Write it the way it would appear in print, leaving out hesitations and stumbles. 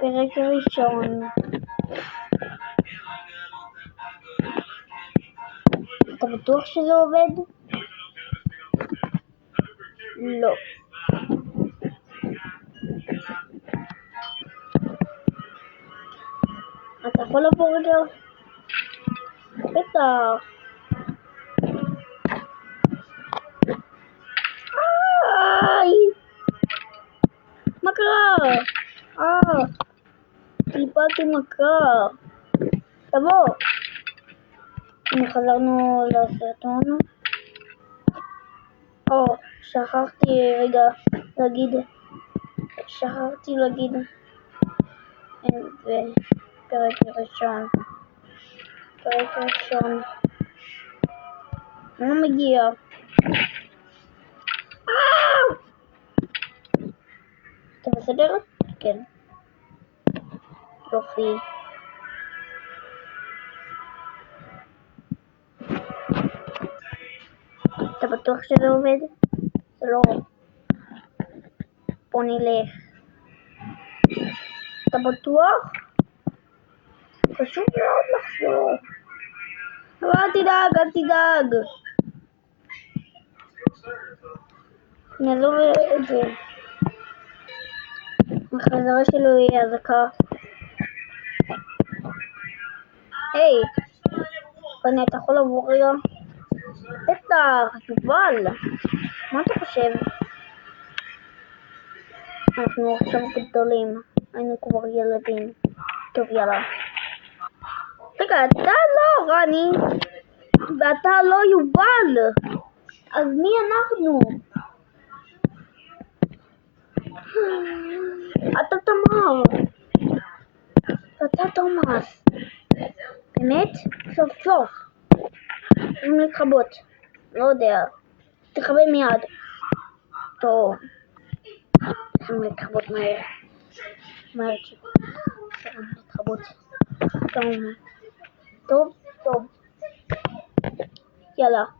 פרק ראשון. אתה בטוח שזה עובד? לא. אתה יכול לבוא רגע? בטח. מה קרה? קיבלתי מכה. תבוא. הנה חזרנו לסרטון. שכחתי להגיד פרק ראשון. אני לא מגיע. אתה בסדר? כן. יופי. אתה בטוח שזה עובד? לא. בוא נלך. אתה בטוח? חשוב מאוד לחזור. אבל אל תדאג. נעזוב את זה. החזרה שלו היא אזעקה. היי, בני, אתה יכול לבוא רגע? בטח, יובל. מה אתה חושב? אנחנו עכשיו גדולים. היינו כבר ילדים. טוב, יאללה. רגע, אתה לא רני. ואתה לא יובל. אז מי אנחנו? אתה תמר. אתה תומאס. באמת? סוף. צריכים להתחבות. לא יודע. תתחבא מיד. טוב. צריכים להתחבות מהר. צריכים להתחבות. טוב. יאללה.